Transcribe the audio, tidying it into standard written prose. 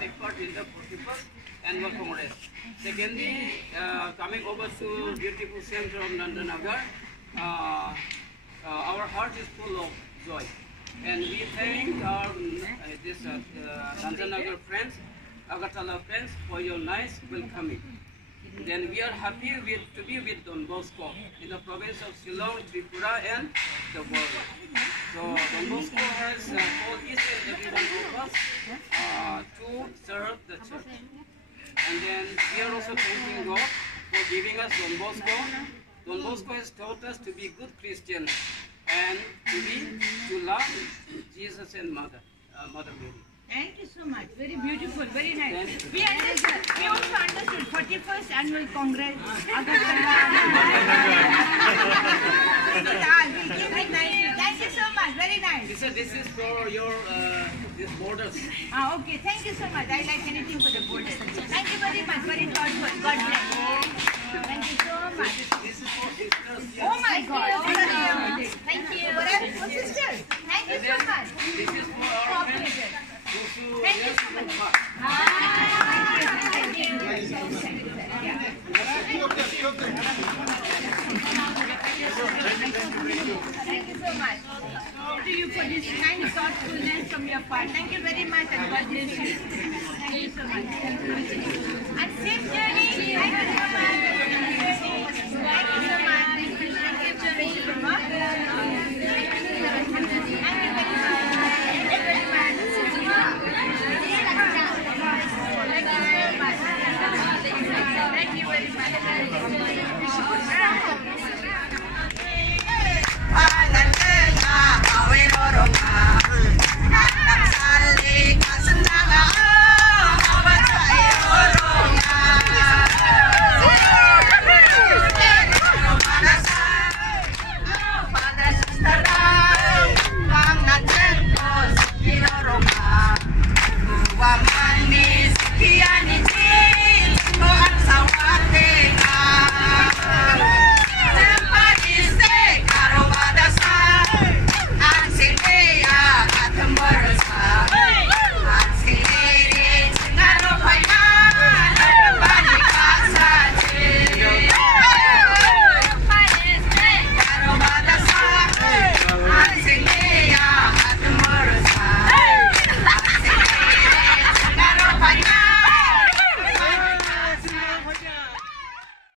take part in the 41st annual Congress. Secondly, coming over to beautiful center of Nandanagar, our heart is full of joy. And we thank our Nandanagar friends, Agartala friends, for your nice welcoming. Then we are happy to be with Don Bosco in the province of Shillong, Tripura, and the world. So Don Bosco has called each and every one of us to serve the church. And then we are also thanking God for giving us Don Bosco. Don Bosco has taught us to be good Christians and to love Jesus and Mother Mary. Thank you so much. Very beautiful, very nice. We understood. We also understood 41st annual Congress. Thank you so much. Very nice. This is for your these borders. Okay. Thank you so much. I like anything for the borders. Thank you very much. Very thoughtful. God bless. Thank you so much. This is for sisters. Yes. Oh my God. Thank you. For sisters. Thank you so much. This is for our friends. Thank you so much. Thank you. Thank you so much. To you for this kind of thoughtfulness from your part. Thank you very much and God bless you. Thank you so much.